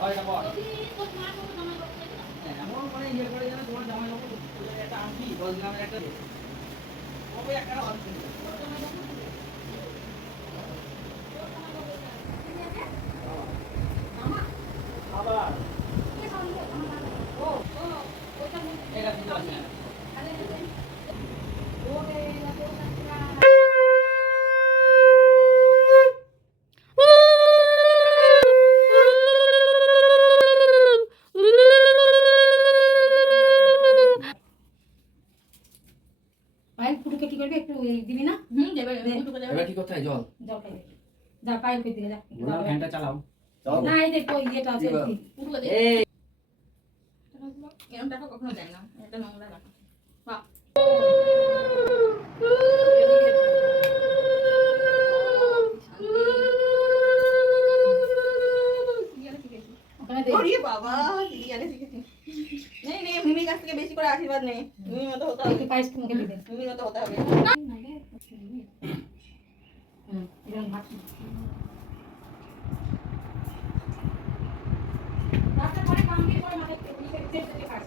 হয় এটা বল এমন মানে ইয়ে করে যেন তোমার জামাই বাবু একটা আংটি 10 গ্রামের একটা দে কবে একটা আংটি আবার ও ওটা এটা বুঝতে পারছি না পায়েল ফুটুকে কি করবি একটু দিবি না দেবে এবার কি করতে হয় জল জল খাইবে যা পায়েল কই দিকে যা ফ্যানটা চালাও না এই যে কই ইয়েটা আছে পুরো এই এরকম টাকা কখনো দেয় না এটা নোংরা টাকা বাহ ওরে বাবা বিরিয়ানি শিখেছি নেই নেই মিমির কাছ থেকে বেশি করে আশীর্বাদ নেই মিমির মতো হতে হবে একটু পায়েস মুখে দিবে মিমির মতো হতে হবে এরকম ভাত রাস্তা পরে কাম দিয়ে পরে মানে খাস